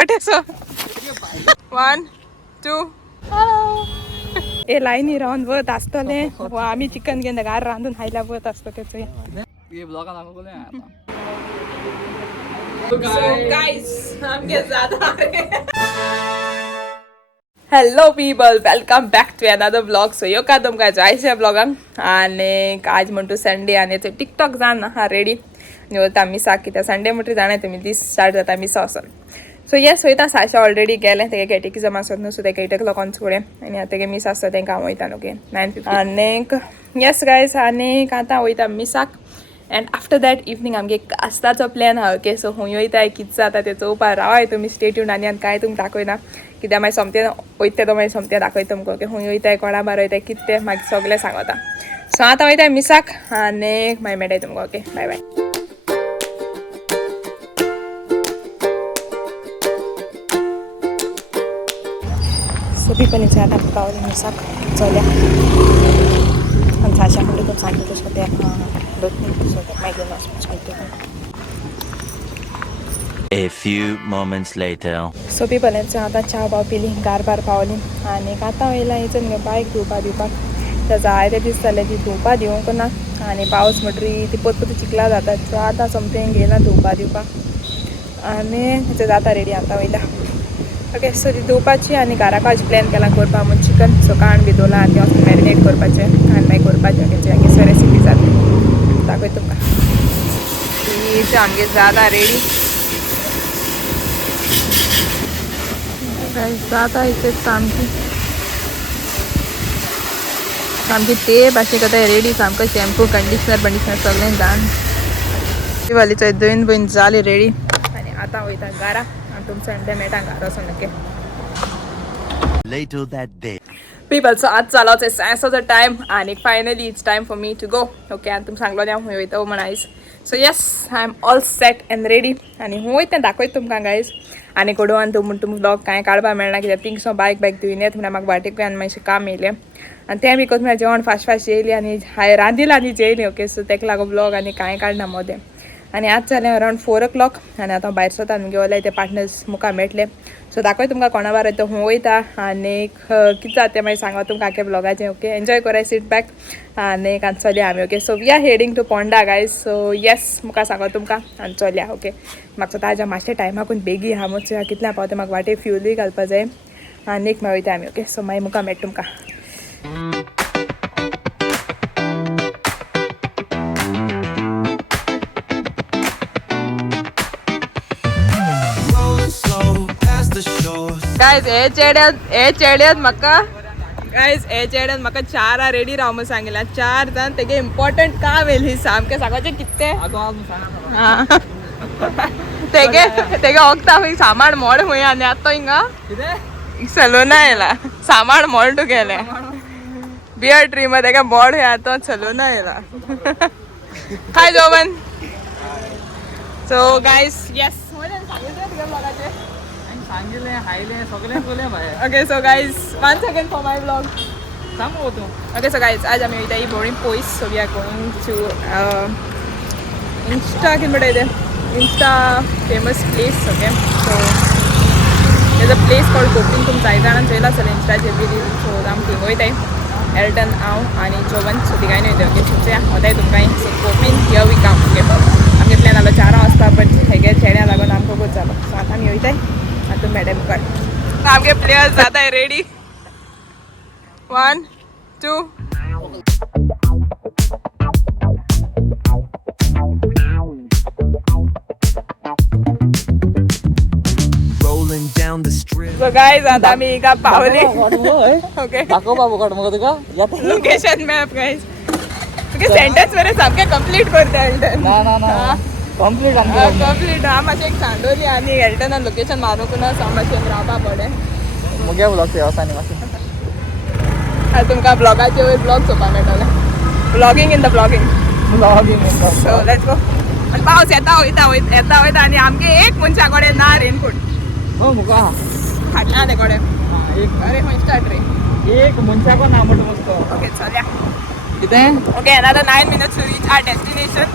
वाटेसो 1 2 hello ए लाईनी राहून वत असतले व आम्ही चिकन घेऊन गार रांधून खायला वत असतो त्याचे hello people welcome back to another blog so यो का तुमकां जायचे ब्लॉगांक आणि आज म्हणतो संडे आणि टिकटॉक जाण हा रेडी निवता मिसाक कित्याक संडे म्हणटरी जाणा तुमी दीस स्टार्ट जाता मिसा वचून सो येस वयता साशा ऑलरेडी गेले तेगे कॅटेकिझम आसत न्हू सो तेका 8 o'clock फुडें आनी आतां तेगे मिस आसता तेंकां हांव वयता न्हू 9:50 आनीक येस गायज आनीक आतां वयता मिसाक एंड आफ्टर दॅट इवनिंग आमगे कास्ताचो प्लॅन आहा ओके सो हूंय वयताय कितें जाता तें चोवपा रावाय तुमी स्टे ट्यून्ड आनी कांय तुमकां दाखयना कित्याक मागीर सोमतें वयता तो मागीर सोमतें दाखयता तुमकां ओके हूंय वयताय कोणा बार वयताय कितें तें मागीर सगलें सांगता सो आतां वयताय मिसाक आनीक मागीर मेळटाय तुमकां ओके बाय बाय पीपलीचे आतां पावली मिसाक चल्या आनी साशा म्हणटा तो सांगता तशें तें दोतनी सो तें मागीर वचपाचें A few moments later. So पीपलीचे आतां च्या पाव पिली गारबार पावली आनीक आतां वयला हितून मगे बायक धुवपा दिवपाक तें जाय तें दिसतालें ती धुवपा दिवंक ना आनी पावस म्हणटरी ती पोत चिकला जाता सो आतां सोमतें घेयना धुवपा दिवपाक आनी तें जाता रेडी आतां वयला ओके सो ती धुवपाची आनी घराक आज प्लॅन केला करपा म्हूण चिकन सो काण बी दवरला आनी वचून मॅरिनेट करपाचें आनी मागीर करपाचें ओके आमगे रेसिपी जाता दाखय तुमकां ती आमगे जाता रेडी जाता इथे सामकी सामकी तेप अशें करता रेडी सामको शॅम्पू कंडिशनर सगळें घाण दिवालीचो दोन बीन जाली रेडी आनी आतां वयता घरा आनी तुमचो संडे मेळटा घरा वचून okay Later that day. People so आज चालवचो सायन्साचो टायम आनी finally it's time for me to go okay आनी तुमकां सांगलो हांव खंय वयता म्हण आयज so yes I am all set and ready आनी हूं वयता दाखयता तुमकां गायज आनी कोडवान तुमकां ब्लॉग कांय काडपा मेळना कित्याक थिंगसो बायक धुवन येत म्हळ्यार म्हाका वाटेक आनी मातशें काम येयलें आनी तें बी कोत म्हळ्यार जेवण फास्ट येयली आनी हांवें रांदिलां आनी जेयली ओके सो तेका लागून ब्लॉग आनी कांय काडना मोदें आनी आज जालें अरावंड 4 o'clock आनी आतां भायर सरता आमगे वयल्याय ते पार्टनर्स मुखार मेळटले सो दाखय तुमकां कोणा बार येता हूं वयता आनीक कितें जाता तें मागीर सांगता तुमकां आख्या ब्लॉगाचें ओके एन्जॉय कराय सीट बॅक आनीक आनी चलया आमी okay so we are heading to Ponda guys so yes मुखार सांगता तुमकां आनी चलया ओके म्हाका ताज्या मातशें टायमाकून बेगी आहा मुझे कितल्या पावता म्हाका वाटे फ्युलूय घालपा जाय आनीक मागीर वयता आमी ओके सो मागीर मुखार मेळटा तुमकां गायज हे चेड्यात म्हाका गायज हे चेड्यात म्हाका 4 रेडी राव म्हणून सांगिल्लें 4 जाण तेगे इम्पॉर्टंट काम येयली सामकें सांगपाचें कितें तेगे वखता खंय सामान मोड खंय आनी आतां हिंगा सलूना येयला सामान मोड गेलें बियर ट्रीम तेगे मोड खंय आतां सलूना येयला हाय जोवन so guys yes Okay, so guys, once again for my vlog. Okay, so guys, आज आम्ही वयता boring poised so we are going to Insta कितें म्हणटा तें Insta famous place okay so there's a place called Copin तुम जाय जाणां चोयला आसतलें Instaचेर बी so आमी थंय वयताय एल्टन हांव आनी जोवन सो तिगाय वयताय ओके सो होताय तुमकां so Copin here we come okay आमगे प्लॅन आसलो 4 वाजता बट हेगे चेड्या लागून आमकां खूब जालो सो आतां आमी वयताय आतां मॅडम कर आमगे प्लेयर्स जाताय ready 1 2 Rolling down the strip. So guys आता आमी एका पावली ओके दाखव बाबू काढ मग तुका location map guys okay sentence मेरे सामके कंप्लीट करता एल्टन ना कंप्लीट कंप्लीट हा मातशें एक सांडोली आनी एल्टनान लोकेशन मारूंक ना सो मातशें रावपा पडलें मुगे ब्लॉग सेवासानी मातशें आतां तुमकां ब्लॉगाचे वयर ब्लॉग चोवपा मेळटले blogging in the blogging so let's go आनी पावस येता आनी आमगे एक मनशा कडेन ना रेनकोट हो मुका फाटल्यान ते कडेन अरे खंय स्टार्ट रे एक मनशाको ना म्हणटा मस्त ओके चलया कितें okay another 9 minutes to reach our destination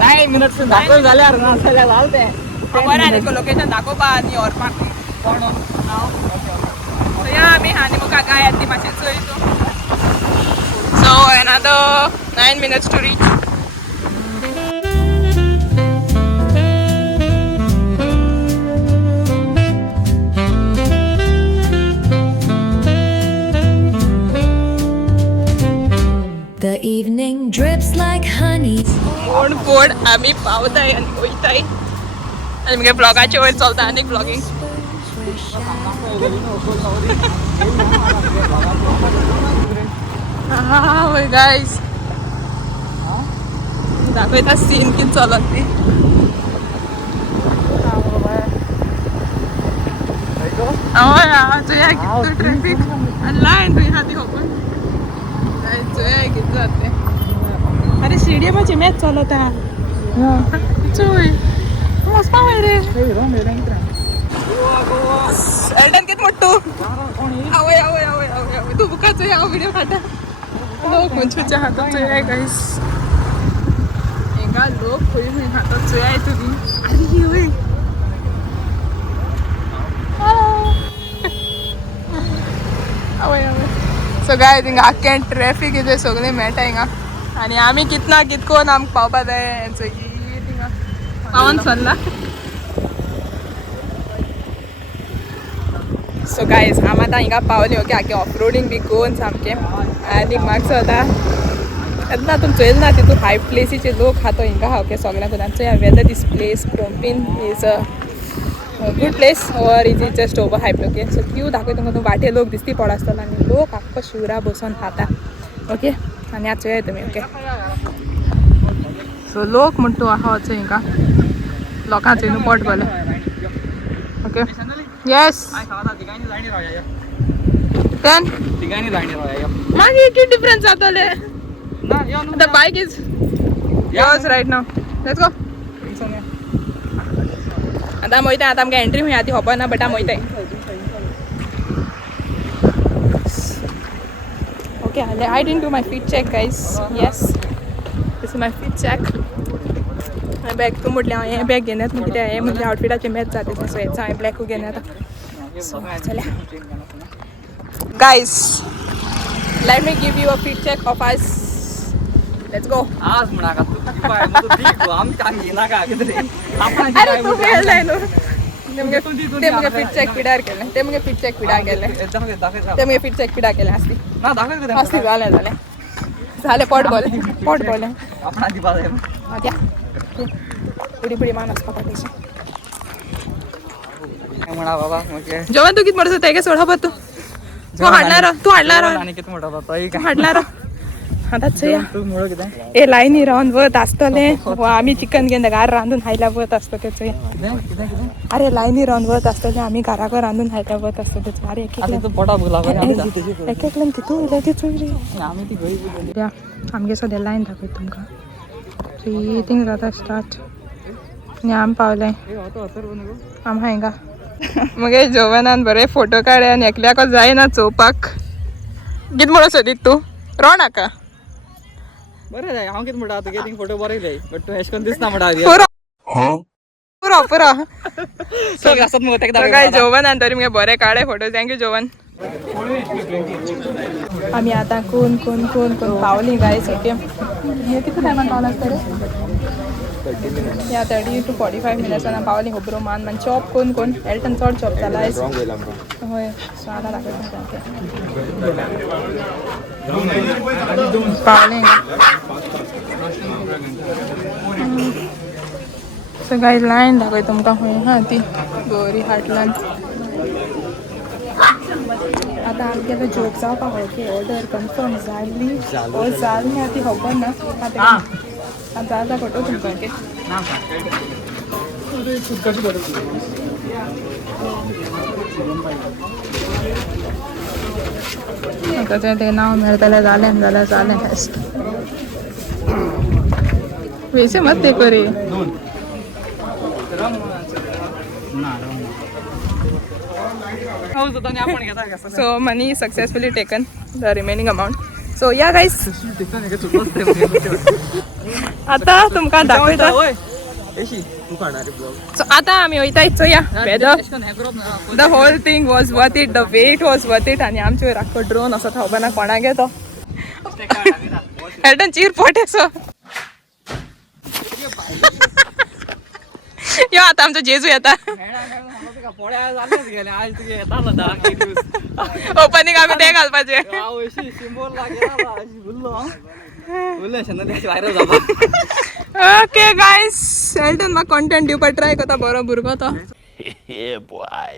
9 minutes दाखल जाल्यार ना जाल्यार जाल तें बरं आहे लोकेशन दाखोवपा आनी व्हरपाक सो या आमी आनी मुका गाय आनी मातशी चोयतो so another 9 minutes to reach. The evening drips like honey. फोड आम्ही पावताय आणि वयताय आणि मग ब्लॉगाचे वयर चलता आनी ब्लॉगिंग वय गायज दाखयता सीन कित चलत ती हय चोया कितलो ट्रॅफिक आनी लायन तुवें हाती खबर चोया कित जाते अरे स्टेडियमाची मॅच चलता चोय वचपा रे एल्टन कित म्हणटा तूं आवय आवय आवय आवय आवय तू बुका चोय हांव व्हिडिओ काडटा लोक खंयच्या हातात चोयाय गायस हिंगा लोक खंय हातात चोयाय तुमी अरे वय आवय आवय सो गाय थिंगा आख्खें ट्रॅफिक इथे सगळें मेळटा हिंगा आनी आमी कितना कितकोन आमकां पावपा जाय चोय थिंगा पावन सरला सो गायज आम आतां हिंगा पावली ओके आख्खें ऑफ रोडींग बी कोन सामकें आनी म्हाका सदां येतना तुमी चोयल ना तितून हाय प्लेसीचे लोक हातो हिंगा हा ओके सगळ्यांक तांचो या वेदर दीस प्लेस प्रोम्पीन is a good place or is is just over hype okay so त्यो दाखय तुमकां तूं वाटे लोक दिसती पड आसतलो आनी लोक आख्खो शिवरा बसून खाता ओके आनी आतां चोया तुमी ओके सो लोक म्हणटा तूं आहा वचो हिंगा लोकांचो न्हू पोट बरें ओके येस देन मागीर कितें डिफरन्स जातले the bike is yours right now let's go आतां आमी वयता आतां आमकां एंट्री खंय ती खबर ना बट आमी वयताय okay I didn't do my feet check guys yes this is my feet check my bag तूं म्हटलें हांव हें बॅग घेवन येता कित्याक हें म्हणजे आउटफिटाचे मॅच जाता सो हेचो हांवें ब्लॅकू घेवन येता सो चल्या guys let me give you a feet check of us let's go आज म्हणा का तू बाय मग तू ठीक हो आम्ही काम घेना का किती आपण अरे तू मेळलाय न्हू ते मुगे फिट चेक पिडार केले ते मुगे फिट चेक पिडार केले ते मुगे फिट चेक पिडार केले आसती ना दाखव का आसती झाले पोट बोले आपण आधी बाजार आद्या पुडी पुडी मानस पका पैसे म्हणा बाबा मग जेवण तू कित म्हणत होता काय सोडा तू हाडणार आणि किती मोठा बाबा काय हाडणार आता चोया तू मुळे किती ए लायनी रावन वत आसतले वा आमी चिकन घेवन घार रांदून खायला वत असतो ते चोया किती अरे लायनी रावन वत आसतले आमी घराको रांदून खायला वत असतो ते अरे आता तू पोटा भुला एक एकल्यान कितू उरले ती चोय रे आम्ही ती गई या आमगे सद्या लायन दाखयत तुमकां थ्री थिंग जाता स्टार्ट आनी आम पावले आम हांगा मगे जवनान बरे फोटो काडे आनी एकल्याको जायना चोवपाक कित म्हणून सोदीत तूं रो नाका बरें जाय हांव कितें म्हणटा तुगे थिंग फोटो बरे जाय बट तू एश कोन दिसना म्हणटा पुरो पुरो सगळे असत मग तेका काय जवनान तरी मगे बरे काडे फोटो थँक्यू जवन आमी आतां कोण कोण कोण कोण पावली गायस ओके हे कितले टायमान पावला रे या 30 to 45 minutes आनी पावली खबरो मान चॉप कोण कोण एल्टन चड चॉप जाला आयज हय सो आतां दाखयता पावले सो गाय लायन दाखय तुमकां खंय हा ती गोरी हाटल्यान आतां आमगेलो जोक जावपाक ओके ऑर्डर कन्फर्म जाली ओ जाली ती खबर ना आतां जाता फोटो तुमकां ओके आतां तें नांव मेळटलें जालें जाल्यार जालें बेस्ट वैसे मत ते करे so money successfully taken the remaining amount so yeah guys आता तुमकां दाखयता एशी तू खाणार ब्लॉग सो आता आमी वयता so yeah the whole thing was worth it, the wait was worth it. आणि आमचे राखो ड्रोन असो खबर ना कोणाक येतो हेल्टन चीर पोटे सो यो आता आमचो जेजू येता ओपनिंग आम्ही ते घालपाचे. ओके गाइस हेल्टन म्हाका कॉन्टेंट दिवपाक ट्राय करता बरो भुरगो तो. Yeah, boy.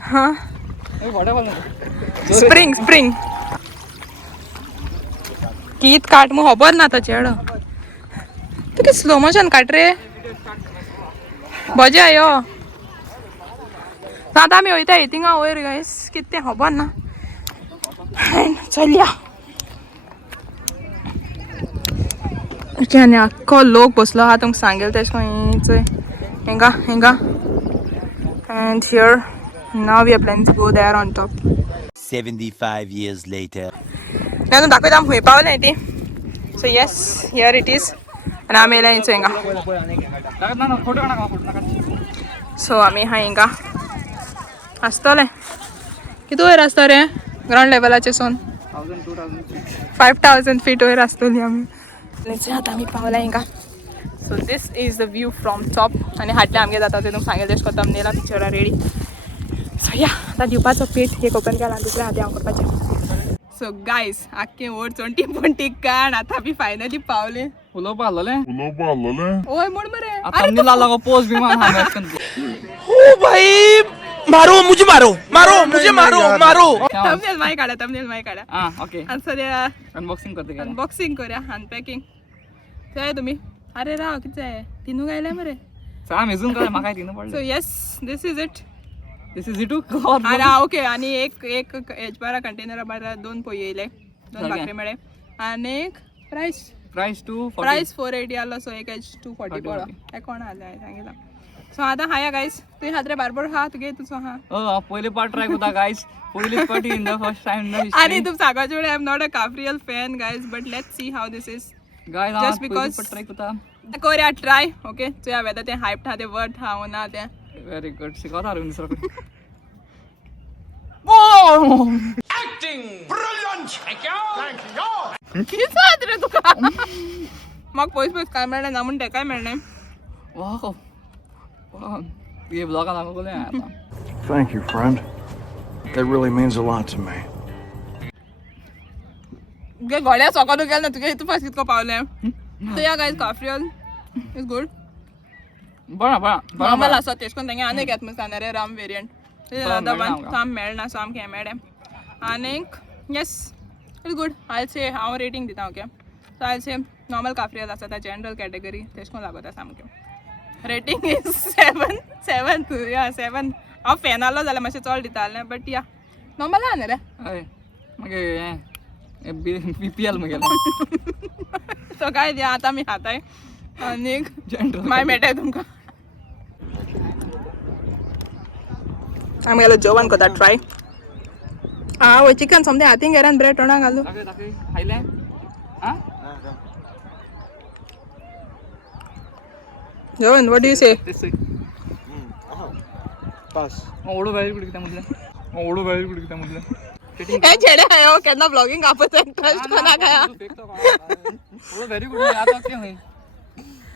हा स्प्रिंग स्प्रिंग कित काट मग खबर ना तो चेडो तू स्लो मोशन काट रे बजे यो. आता आमी वयता हिंगा वयर गायस कितें खबर ना चलया. आनी आख्खो लोक बसलो आहा तुमकां सांगेल तेश कोन हिंगा हिंगा. And here, now we are planning to go there on top. 75 years later. ನಾನು दाखवता हुई पावले ती. So yes, here it is. आणि आम्ही येयला हिंचो हिंगा. So आम्ही हा हिंगा आसतले किती वयर आसता रे ग्राउंड लेवलाचे सोन 5000 फीट वयर आसतली आमी. आतां आमी पावला हिंगा. So this is the view from top. आणि हाटले आमगे जाता ते तुमकां सांगेल तेश कोता नेला पिक्चरा रेडी. सो या आतां दिवपाचो पेट एक ओपन केला दुसरें हाती हांव करपाचें. सो गायज आख्खे वयर चोंटी पोंटी काण आतां आमी फायनली पावले. उलोवपा आसलोले ओय म्हण मरे आता नीला लागो पोस्ट बी मान हांगा ओ भाई मारो मुझे मारो मारो मुझे मारो मारो. थंबनेल माय काढा हां ओके आणि सध्या अनबॉक्सिंग करते अनबॉक्सिंग करूया अनपॅकिंग. जाय तुम्ही अरे राव किती जाय तिनू गायलाय मरे. साम हेजून काय म्हाका दिनो सो पडले yes this is it. This is it आणि ओके आणि एक एच बारा कंटेनर बारा 2 पोय येयले 2 भाकरी मेळे आणि प्राइस प्राइस 240 प्राइस 480 आलो. सो एक एच 240 पडो काय कोण आले सांगितलं. सो आता हाया गायस तुझे हातरे बारबर हा तुगे तुझो हा पहिले पार्ट ट्राय करता गाइस पहिले party in the first time in the आणि तुम सांगायचे वेळे I am not a cafreal fan guys but let's see how this is guys just because try करता कोरिया ट्राय ओके तुया वेदा ते हायप था ते वर्ड हा ना ते व्हेरी गुड शिकवता रे दुसरा किती साथ रे तुका मग पैस काय मिळणार ना म्हणते काय मिळणार. वाव वाव ये ब्लॉग आला बोले आता Thank you, friend. That really means a lot to me. गे गोड्या सकाळू गेल ना तुगे तू फर्स्ट कितको पावले. तो या गाइस काफ्रियल इज गुड बरा नॉर्मल आसा तेश कोन तेंगे आनी घेत मसाने रे राम वेरियंट ते अदर वन साम मेळना साम के मेळे आणि यस इज गुड आय से हांव रेटिंग दिता okay. So I say normal cafreal आसा त्या जनरल कॅटेगरी तेश कोन लागता सामके रेटिंग इज 7 या 7 हांव फॅन आलो जाल्यार मातशें चड दितालें बट या नॉर्मल आहा न्ही रे. अय मगे बीपीएल मगे सो काय दिया आतां आमी खाताय आणि जनरल माय मेळटाय तुमकां. आमी गेलो जेवण करता ट्राय. वय चिकन समथे हातीन घेरान ब्रेड तोंडाक घालू. दाखय खायले हां जेवण what do you say. Pass. ओडो व्हेरी गुड किता म्हटलं हे छेडे आयो केन्ना ब्लॉगिंग आपत इंटरेस्ट कोणा काय ओडो व्हेरी गुड आता काय होईल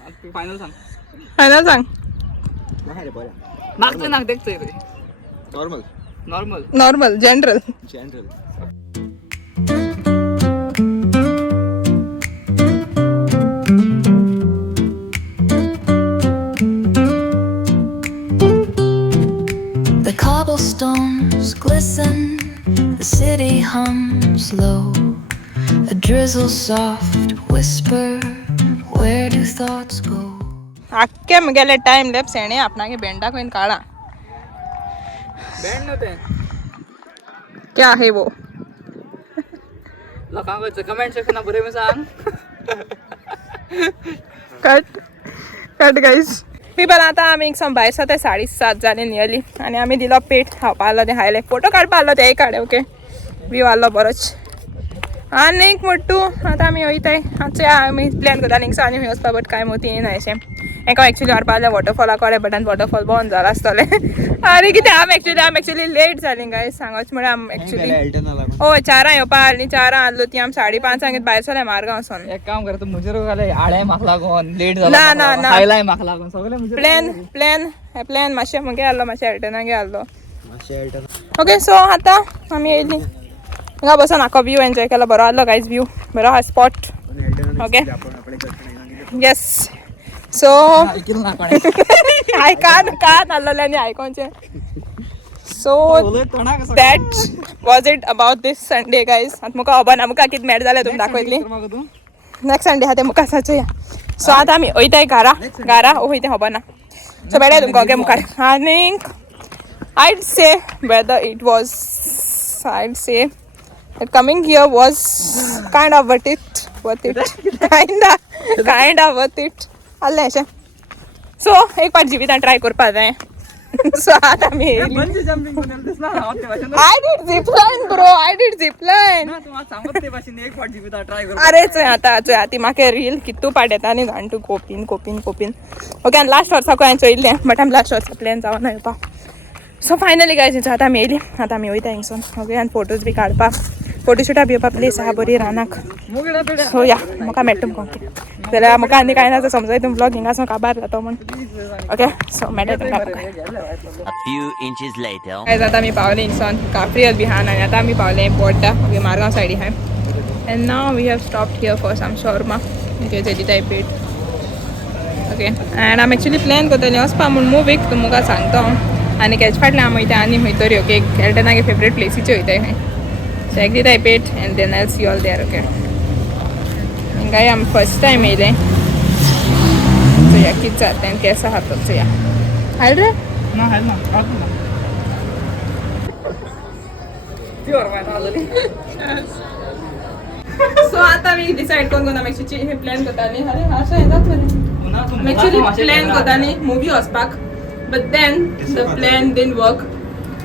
आता फायनल सांग फायनल सांग. नाक देखतोय रे normal normal general The cobblestones glisten, the city hums low. A drizzle soft whisper, where do thoughts go? आख्खे मुगेले टाइम लॅप्स हेणे आपणागे बेंडा कोइन काढा. बँड नव्हते क्या है वो लोकांक कमेंट सेक्शन बरे मी सांग कट गाइस पीपल आता आमी एक सम 22 ते 7:30 जाले नियरली आणि आमी दिलो पेट खावपा आलो ते हायले फोटो काडपा आलो ते काडे ओके व्यू आलो बरोच आनी मोठू आतां आमी वयताय आमचे आमी प्लॅन करता लिंक्स आनी वचपा बट कांय मोती येना अशें हाका एक्चुली व्हरपा जाल्यार वॉटरफॉला कळ्ळें बट आनी वॉटरफॉल बंद जाला आसतलें आनी कितें आम एक्चुली लेट जाली गायज सांगच म्हळ्यार आम एक्चुली हय 4 येवपा आनी 4 आहलो ती आम 5:30 भायर सरले मारगांव वचोन एक काम करता मुजरो घाले आळे म्हाका लागून लेट ना, ना, ना. खायलाय म्हाका लागून सगळे प्लॅन मातशें मुगे आहलो मातशें एल्टनागे आहलो ओके सो आतां आमी येयली हिंगा बसून आखो व्यू एन्जॉय केलो बरो आहलो गायज व्यू बरो आहा स्पॉट ओके येस सो कान आहलोलें आनी आयकोनचें so that was it about this Sunday guys आतां मुका खबर ना मुका कितें मेळ जालें तुमी दाखयतली नेक्स्ट संडे आहा तें मुका साचोया सो आतां आमी वयताय घारा वयता खबर ना सो मेळ्या तुमकां ओके मुखार आनीक I'd say whether it was that coming here was kind of worth it kind of worth it allee अशें सो एक पाट जिवितान ट्राय करपा जाय सो आतां आमी बंजी जंपिंग करून दिसना I did zipline bro I did zipline तुम्हाला सांगत ते भाषेन एक फाट जिविता ट्राय कर अरे चोय आतां ती म्हाका रील कितू पाट येता आनी जाण तूं कोपीन ओके आनी लास्ट वर्साक हांवें चोयल्लें बट आमी लास्ट वर्सा प्लॅन जावना येवपा सो फायनली गायज आतां आमी येयली आतां आमी वयता हिंगसून ओके आनी फोटोज बी काडपा फोटोशुटा बी येवपा प्लेस आहा बरी रानाक सो या म्हाका मेळटा तुमकां ओके जाल्यार म्हाका आनी कांय ना समजय तुम ब्लॉग हिंगासून काबार जाता म्हण ओके सो मेळटा तुमकां A few inches later. Guys आतां आमी पावले हिंगसून काफ्रियल बी आहा आनी आतां आमी पावले पोड्डा ओके मारगांव सायडी आहाय and now we have stopped here for some shawarma okay तेजी type it okay and um actually plan करतली वचपा म्हूण मुवीक तुमकां सांगता आनी केच फाटल्यान आमी वयता आनी खंयतरी ओके केल्टनागे फेवरेट प्लेसीचे वयताय खंय सो एक दिता पेट and then I see all there okay हिंगाय आमी फर्स्ट टायम येयले सो या कितें जाता आनी केस आहा तो सो या हाल रे ना हाल ना ती वरपायता आसली सो आतां आमी डिसायड करून आमी एक्चुली प्लॅन करताली अरे अशें येतात बरें एक्चुली प्लॅन करताली मुवी वचपाक but then the plan didn't work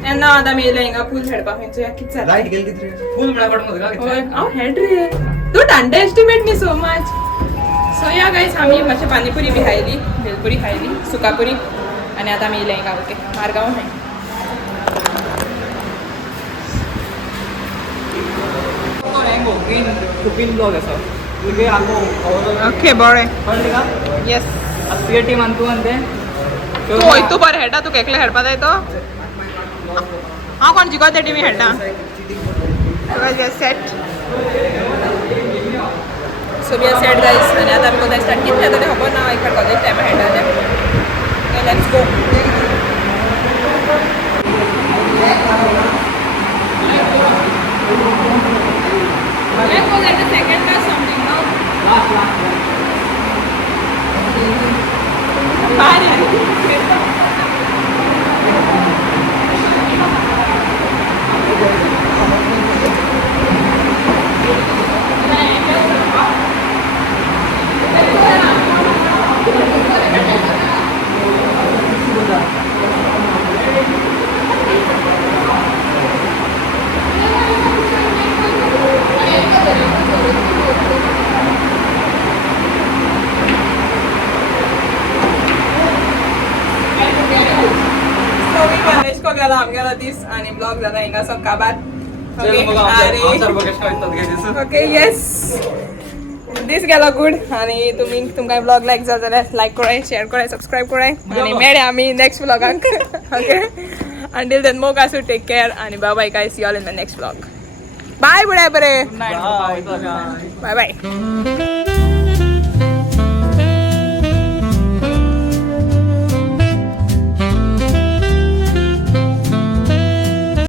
and now आतां आमी येयले हिंगा पूल खेळपाक खंयचो या कितें जाता लाईट गेली किती फुल म्हणा पडत का हय हांव हेड रे तूं अंडर एस्टिमेट मी सो मच सो या गायज आमी मातशें पानीपुरी बी खायली भेलपुरी खायली सुकापुरी आनी आतां आमी येयले हिंगा ओके मारगांव खंय ग्रीन कुपीन ब्लॉग आसा तुगे आगो ओके बरें कळ्ळें का येस तुगे टीम आनी तूं आनी तें तूं हय तूं बरें खेळटा तूं केकले खेळपा जाय तो हांव कोण जिको ते टिमी खेळटा set so we are set guys आनी आतां आमी कॉलेज स्टार्ट कितें जाता तें खबर ना एक फावट कॉलेज टायमा खेळटा let's go Let's go like the second or something, no? आमगेलो दीस आनी ब्लॉग जाता हिंगा सो काबार ओके येस दीस गेलो गूड आनी तुमकां ब्लॉग लायक जालो जाल्यार लायक कराय शेअर कराय सबस्क्राईब कराय आनी मेळया आमी नेक्स्ट ब्लॉगाक ओके अंटील देन मोग आसूं टेक केअर आनी bye bye guys see all in the next blog bye बुड्या बरे बाय बाय